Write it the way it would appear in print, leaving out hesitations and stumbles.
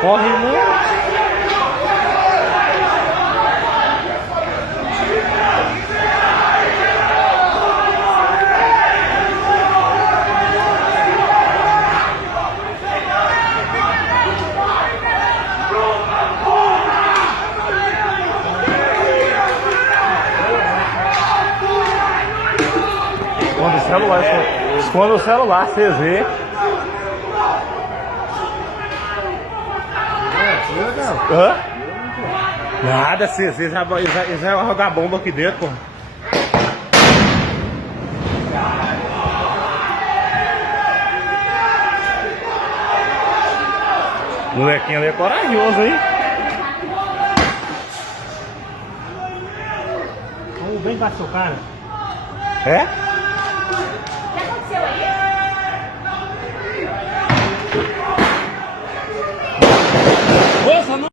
Corre não. Esconda o celular, CZ. Hã? Nada, CZ já vai jogar bomba aqui dentro, pô. O molequinho ali é corajoso, hein? Vamos bem embaixo do seu cara. É?